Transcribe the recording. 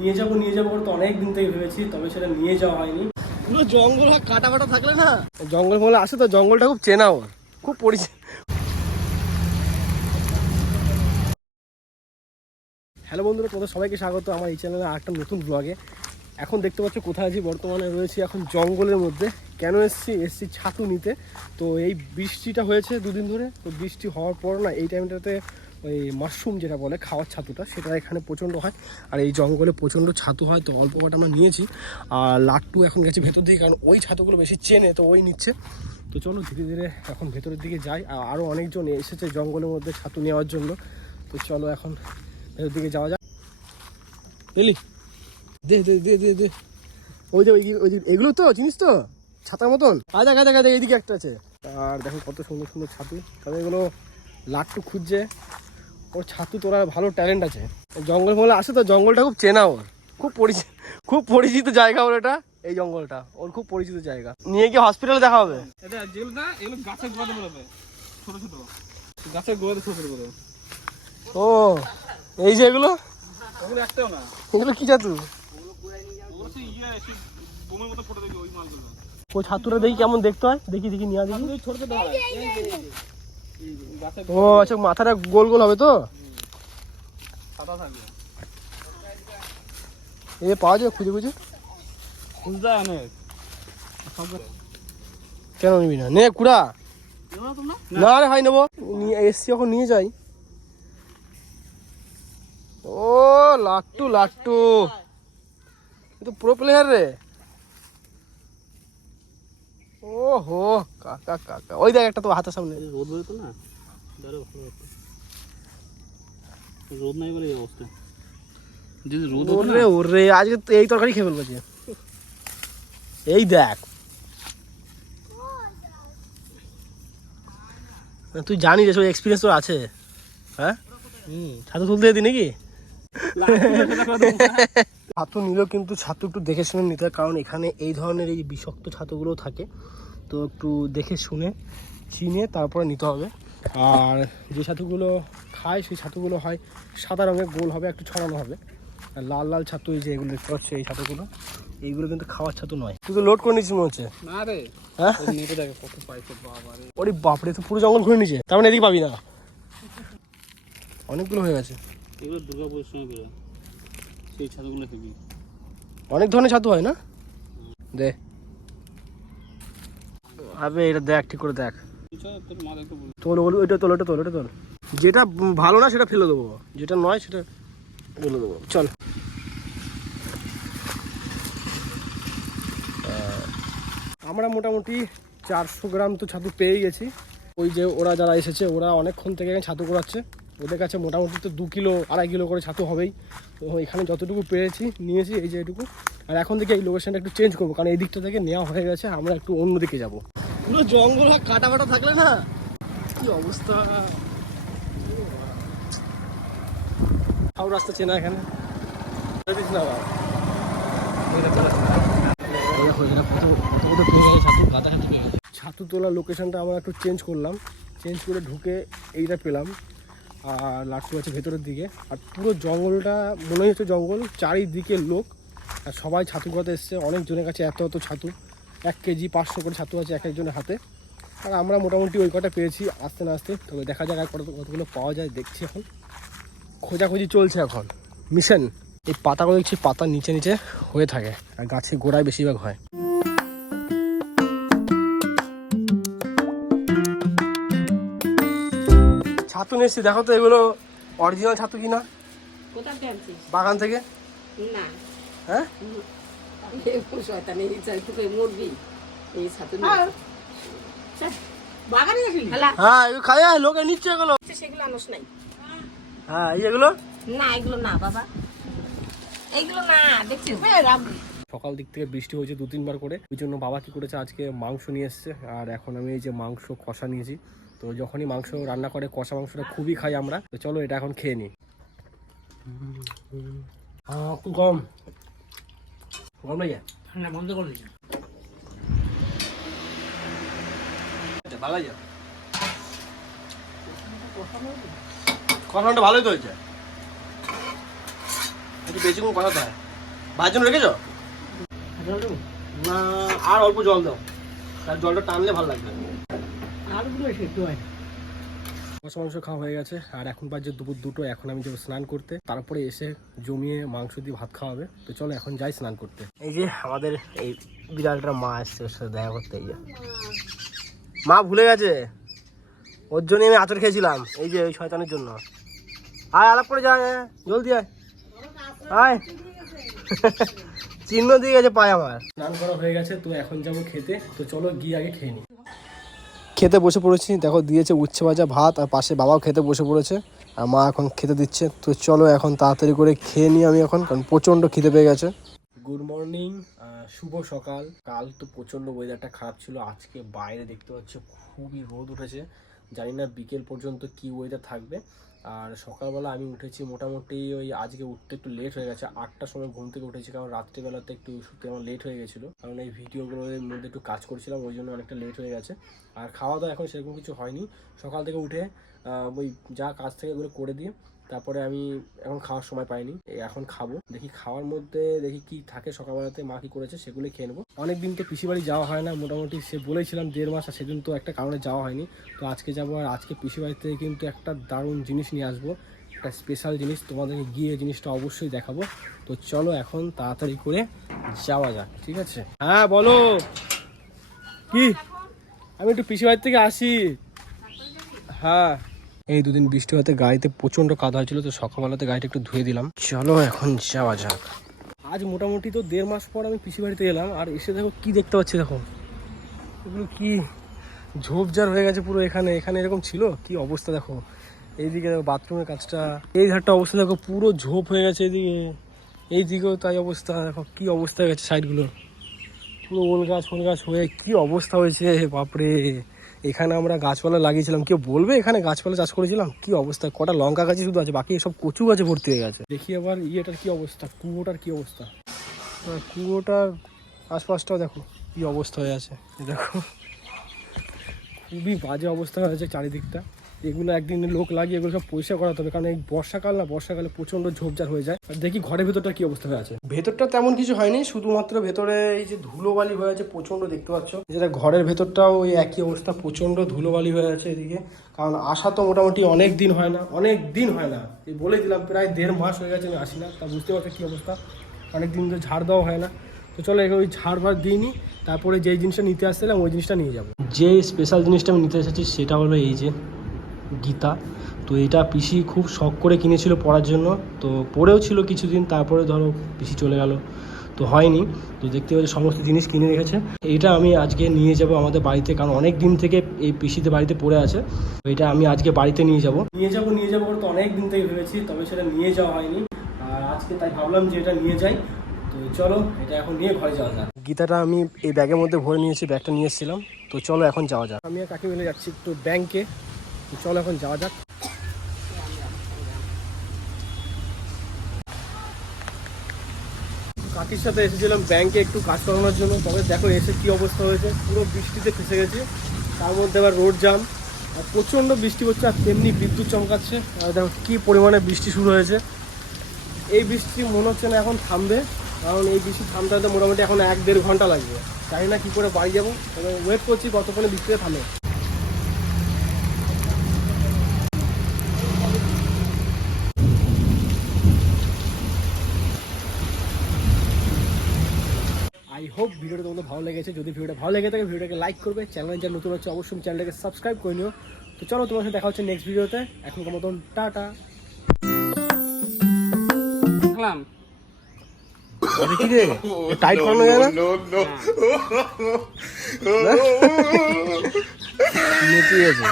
নিয়ে যাবো তো অনেক দিন থেকে ভেবেছি, তবে সেটা নিয়ে যাওয়া হয়নি। পুরো জঙ্গল কাটা ফাটা থাকলে না, জঙ্গল মহলে আসে তো, জঙ্গলটা খুব চেনা ওর, খুব পরিচিত। হ্যালো বন্ধুরা, তোমাদের সবাইকে স্বাগত আমার এই চ্যানেলে একটা নতুন ব্লগে। এখন দেখতে পাচ্ছ কোথায় আছি, বর্তমানে রয়েছি এখন জঙ্গলের মধ্যে। কেন এসছি ছাতু নিতে। তো এই বৃষ্টিটা হয়েছে দুদিন ধরে, তো বৃষ্টি হওয়ার পর না এই টাইমটাতে ওই মাশরুম যেটা বলে খাওয়ার ছাতুটা, সেটা এখানে প্রচণ্ড হয়। আর এই জঙ্গলে প্রচণ্ড ছাতু হয়, তো অল্প কটা আমরা নিয়েছি। আর লাট্টু এখন গেছে ভেতর দিকে, কারণ ওই ছাতুগুলো বেশি চেনে, তো ওই নিচ্ছে। তো চলো ধীরে ধীরে এখন ভেতরের দিকে যাই। আর আরও অনেকজন এসেছে জঙ্গলের মধ্যে ছাতু নেওয়ার জন্য। তো চলো এখন ভেতর দিকে যাওয়া যায়। বুঝলি, দে দে দে দে দে ওই যে এগুলো তো চিনিস তো, ছাতার মতন। দেখা এইদিকে একটা আছে। আর দেখো কত সুন্দর সুন্দর ছাতু। তবে এগুলো লাট্টু খুঁজছে, ওর ছাতু তোলার ভালো ট্যালেন্ট আছে। জঙ্গল মহলে আসে তো, জঙ্গলটা খুব চেনা ওর, খুব পরিচিত জায়গা ওর এটা। এই জঙ্গলটা ওর খুব পরিচিত জায়গা। নিয়ে গিয়ে হসপিটালে দেখা হবে। এটা যেগুলো না, এগুলো গাছের গোড়াতে বেরোবে, ছোট ছোট গাছের গোড়াতে ছোট ছোট করে। ও এই যে এগুলো একটাও না, এগুলো কি ছাতু? বোমের মতো ফটো দেখি ওই মালগুলো। ওই ছাতুটা দেখি কেমন দেখতে হয়, দেখি নিয়ে দেখি। ছোট ছোট হয়। ও আচ্ছা, মাথাটা গোল গোল হবে তো, সাদা থাকবে। এ পাওয়া যাবে খুঁজে খুঁজে? খুঁজতে অনেক। কেন নিবি না? নে কুড়া। না রে ভাই নেবো, নিয়ে এসছি যখন নিয়ে যাই। ও লাট্টু লাট্টু, তো প্রো প্লেয়ার রে। ও হো কাকা কাকা, ওই দেখ একটা তো হাতের সামনে। রোদ বেরোতো না, ভালো হতো। রোদ নাই বলে এই অবস্থা। যদি রোদ হতো না, ওরে আজকে তো এই তরকারি খেয়ে ফেলবো। এই দেখ, তুই জানিস যে এক্সপিরিয়েন্স তোর আছে। হ্যাঁ ছাতু তুলতে যেতি নাকি? ছাতু নিল, কিন্তু ছাতু একটু দেখে শুনে নিতে হয়, কারণ এখানে এই ধরনের এই বিষাক্ত ছাতুগুলো থাকে। তো একটু দেখে শুনে চিনে তারপরে নিতে হবে। আর যে ছাতুগুলো খায় সেই ছাতুগুলো হয় সাদা রঙের, গোল হবে, একটু ছড়ানো হবে। আর লাল লাল ছাতু এই যে এগুলো দেখতে পাচ্ছি, এই ছাতুগুলো, এইগুলো কিন্তু খাওয়ার ছাতু নয়। তুই তো লোড করে নিচ্ছিস মনে হচ্ছে। না রে, হ্যাঁ নেটে দেখে কত পাইছে বাবা রে। ওরে বাপরে, তো পুরো জঙ্গল ঘুরে নিচে, তার মানে এদিকে পাবি না। অনেকগুলো হয়ে গেছে। এগুলো দুর্গাপুরের সময় বেরোয়, সেই ছাতুগুলো থেকে। অনেক ধরনের ছাতু হয় না? দে আবে এটা দেখ, ঠিক করে দেখ। তোর মা দেখতে বল। তোল ওইটা তোল, ওটা তোল, ওটা তোল। যেটা ভালো না সেটা ফেলে দেবো, যেটা নয় সেটা ফেলে দেবো। চল আমরা মোটামুটি 400 গ্রাম তো ছাতু পেয়ে গেছি। ওই যে ওরা যারা এসেছে, ওরা অনেকক্ষণ থেকে ছাতু করাচ্ছে। ওদের কাছে মোটামুটি তো 2 কিলো 2.5 কিলো করে ছাতু হবেই। তো এখানে যতটুকু পেয়েছি নিয়েছি, এই যে এটুকু। আর এখন থেকে এই লোকেশনটা একটু চেঞ্জ করবো, কারণ এই দিকটা থেকে নেওয়া হয়ে গেছে, আমরা একটু অন্য দিকে যাবো। পুরো জঙ্গল কাটা ফাটা থাকলে না, কি অবস্থা। সব রাস্তা চেনা এখানে। ছাতু তোলার লোকেশনটা আমরা একটু চেঞ্জ করলাম, চেঞ্জ করে ঢুকে এইটা পেলাম। আর লাট্টু আছে ভেতরের দিকে। আর পুরো জঙ্গলটা মনে হচ্ছে জঙ্গল, চারিদিকে লোক, আর সবাই ছাতু করতে এসছে। অনেকজনের কাছে এত এত ছাতু, 1 কেজি 500 করে ছাতু আছে এক একজনের হাতে। আর আমরা মোটামুটি ওই কটা পেয়েছি আস্তে না আস্তে। তবে দেখা যাক আর কতগুলো পাওয়া যায়, দেখছি। এখন খোঁজাখুঁজি চলছে এখন, মিশন। এই পাতাগুলো দেখছি পাতার নিচে নিচে হয়ে থাকে, আর গাছের গোড়ায় বেশিরভাগ হয়। ছাতু নিচ্ছি, দেখো তো এগুলো অরিজিনাল ছাতু কিনা। কোথা থেকে আনছিস? বাগান থেকে। না, হ্যাঁ শয়তানি তুই মরবি এই ছাতু বাগানে গেছিলি? হ্যাঁ এগুলো খাই, লোকে নিচ্ছে এগুলো। সেগুলো আনস নাই? হ্যাঁ এগুলো না, এগুলো না বাবা, এইগুলো না। দেখছিস সকাল দিক থেকে বৃষ্টি হয়েছে 2-3 বার করে, ওই জন্য বাবা কি করেছে আজকে মাংস নিয়ে এসছে। আর এখন আমি এই যে মাংস কষা নিয়েছি। তো যখনই মাংস রান্না করে কষা মাংসটা খুবই খাই আমরা। তো চলো এটা এখন খেয়ে নিই। একটু গরম গরম লাগে, ঠান্ডা বন্ধ করলি ভালো লাগে। কষাটা ভালোই তো হয়েছে, একটু বেশি করে কষাতে হয়। ভাইয়ের জন্য রেখেছো? না আর অল্প জল দাও, তার জলটা টানলে ভালো লাগবে। মাংস খাওয়া হয়ে গেছে আর এখন বাজে দুপুর 2টো। এখন আমি যাবো স্নান করতে, তারপরে এসে জমিয়ে মাংস দিয়ে ভাত খাওয়া হবে। তো চলো এখন যাই স্নান করতে। এই যে আমাদের এই বিড়ালটার মা আসছে ওর সাথে দেখা করতে। এই যে মা ভুলে গেছে, ওর জন্য আমি আঁচড় খেয়েছিলাম, এই যে ওই শয়তানের জন্য। আয় আলাপ করে যায়, জলদি আয় আয়। চিহ্ন দিয়ে গেছে পায় আমার। স্নান করা হয়ে গেছে, তো এখন যাবো খেতে। তো চলো গিয়ে আগে খেয়ে নিই। খেতে বসে পড়েছি, দেখো দিয়েছে উচ্ছে ভাজা ভাত, আর পাশে বাবাও খেতে বসে পড়েছে, আর মা এখন খেতে দিচ্ছে। তো চলো এখন তাড়াতাড়ি করে খেয়ে নিই আমি এখন, কারণ প্রচণ্ড খিদে পেয়ে গেছে। গুড মর্নিং, শুভ সকাল। কাল তো প্রচণ্ড ওয়েদারটা খারাপ ছিল, আজকে বাইরে দেখতে পাচ্ছ খুবই রোদ উঠেছে। জানি না বিকেল পর্যন্ত কি ওয়েদার থাকবে। আর সকালবেলা আমি উঠেছি মোটামুটি ওই আজকে উঠতে একটু লেট হয়ে গেছে, 8টার সময় ঘুম থেকে উঠেছি, কারণ রাত্রিবেলাতে একটু শুতে আমার লেট হয়ে গেছিলো, কারণ এই ভিডিওগুলোর মধ্যে একটু কাজ করছিলাম, ওই জন্য অনেকটা লেট হয়ে গেছে। আর খাওয়া দাওয়া এখন সেরকম কিছু হয়নি। সকাল থেকে উঠে ওই যা কাজ থেকে ওগুলো করে দিয়ে তারপরে আমি এখন খাওয়ার সময় পাইনি, এখন খাবো। দেখি খাওয়ার মধ্যে দেখি কি থাকে, সকালবেলাতে মা কি করেছে সেগুলোই খেয়ে নেবো। অনেকদিন তো পিসি বাড়ি যাওয়া হয় না, মোটামুটি সে বলেছিলাম 1.5 মাস, আর সেদিন তো একটা কারণে যাওয়া হয়নি। তো আজকে যাবো, আর আজকে পিসি বাড়ি থেকে কিন্তু একটা দারুণ জিনিস নিয়ে আসবো, একটা স্পেশাল জিনিস। তোমাদেরকে গিয়ে জিনিসটা অবশ্যই দেখাবো। তো চলো এখন তাড়াতাড়ি করে যাওয়া যাক, ঠিক আছে? হ্যাঁ বলো কি? আমি একটু পিসি বাড়ি থেকে আসি। হ্যাঁ, এই দুদিন বৃষ্টি হতে গাড়িতে প্রচণ্ড কাদা হয়েছিল, তো সকালবেলাতে গাড়িটা একটু ধুয়ে দিলাম। চলো এখন যাওয়া যাক। আজ মোটামুটি তো 1.5 মাস পর আমি পিসি বাড়িতে এলাম, আর এসে দেখো কি দেখতে পাচ্ছি, দেখো এগুলো কি ঝোপঝাড় হয়ে গেছে পুরো। এখানে এখানে এরকম ছিল, কি অবস্থা দেখো। এইদিকে দেখো বাথরুমের কাজটা, এই ধারটা অবস্থা দেখো পুরো ঝোপ হয়ে গেছে। এদিকে এইদিকেও তাই অবস্থা, দেখো কি অবস্থা হয়ে গেছে সাইডগুলো, পুরো ওল গাছ ফোল গাছ হয়ে কি অবস্থা হয়েছে বাপরে। এখানে আমরা গাছপালা লাগিয়েছিলাম, কেউ বলবে এখানে গাছপালা চাষ করেছিলাম? কি অবস্থা, কটা লঙ্কা গাছই শুধু আছে, বাকি সব কচু গাছে ভর্তি হয়ে গেছে। দেখি আবার ইয়েটার কি অবস্থা, কুয়োটার কি অবস্থা। কুয়োটার আশপাশটাও দেখো কি অবস্থা হয়ে আছে, দেখো খুবই বাজে অবস্থা হয়ে আছে চারিদিকটা। এগুলো একদিন লোক লাগিয়ে এগুলো সব পরিষ্কার করাতে হবে, কারণ এই বর্ষাকাল না, বর্ষাকালে প্রচণ্ড ঝোপঝাড় হয়ে যায়। আর দেখি ঘরের ভেতরটা কি অবস্থা হয়ে আছে। ভেতরটা তেমন কিছু হয়নি, শুধুমাত্র ভেতরে এই যে ধুলোবালি হয়ে আছে প্রচণ্ড, দেখতে পাচ্ছ। যেটা ঘরের ভেতরটাও ওই একই অবস্থা, প্রচণ্ড ধুলোবালি হয়ে আছে এদিকে। কারণ আসা তো মোটামুটি অনেক দিন হয় না, অনেক দিন হয় না, এই বলে দিলাম প্রায় 1.5 মাস হয়ে গেছে আমি আসি না। তা বুঝতে পারছো কী অবস্থা, অনেক দিন ধরে ঝাড় দেওয়া হয় না। তো চলো ওই ঝাড় ভাড় দিইনি, তারপরে যেই জিনিসটা নিতে আসছিলাম ওই জিনিসটা নিয়ে যাবো। যে স্পেশাল জিনিসটা আমি নিতে এসেছি সেটা হলো এই যে গীতা। তো এটা পিসি খুব শখ করে কিনেছিল পড়ার জন্য, তো পড়েও ছিল কিছুদিন, তারপরে ধরো পিসি চলে গেল, তো হয়নি। তো দেখতে পাচ্ছি সমস্ত জিনিস কিনে রেখেছে। এটা আমি আজকে নিয়ে যাব আমাদের বাড়িতে, কারণ অনেক দিন থেকে এই পিসিতে বাড়িতে পড়ে আছে। তো এটা আমি আজকে বাড়িতে নিয়ে যাব তো অনেক দিন থেকে ভেবেছি, তবে সেটা নিয়ে যাওয়া হয়নি। আর আজকে তাই ভাবলাম যে এটা নিয়ে যাই। তো চলো এটা এখন নিয়ে ঘরে যাওয়া যাক। গীতাটা আমি এই ব্যাগের মধ্যে ভরে নিয়েছি, ব্যাগটা নিয়ে এসেছিলাম। তো চলো এখন যাওয়া যাক। আমি আর কাকি মিলে যাচ্ছি একটু ব্যাংকে, তো চলো এখন যাওয়া যাক। কাকির সাথে এসেছিলাম ব্যাংকে একটু কাজ করানোর জন্য, তবে দেখো এসে কি অবস্থা হয়েছে, পুরো বৃষ্টিতে ফেসে গেছি। তার মধ্যে আবার রোড জাম, আর প্রচণ্ড বৃষ্টি হচ্ছে, আর তেমনি বিদ্যুৎ চমকাচ্ছে। আর দেখো কী পরিমাণে বৃষ্টি শুরু হয়েছে। এই বৃষ্টি মনে হচ্ছে না এখন থামবে, কারণ এই বৃষ্টি থামতে হতে মোটামুটি এখন 1-1.5 ঘন্টা লাগবে। জানি না কী করে বাড়ি যাবো, তবে ওয়েট করছি কতক্ষণে বৃষ্টিতে থামে। আই হোপ ভিডিওটা তোমাদের ভালো লেগেছে। যদি ভিডিওটা ভালো লেগে থাকে ভিডিওটাকে লাইক করবে, চ্যানেলে যা নতুন হচ্ছে অবশ্যই চ্যানেলটাকে সাবস্ক্রাইব করে নিও। তো চলো তোমার সাথে দেখা হচ্ছে নেক্সট ভিডিওতে, এখনকার মতন টাটা। দেখলাম কি রে টাইট করানো যায় না, নেচে গেছে।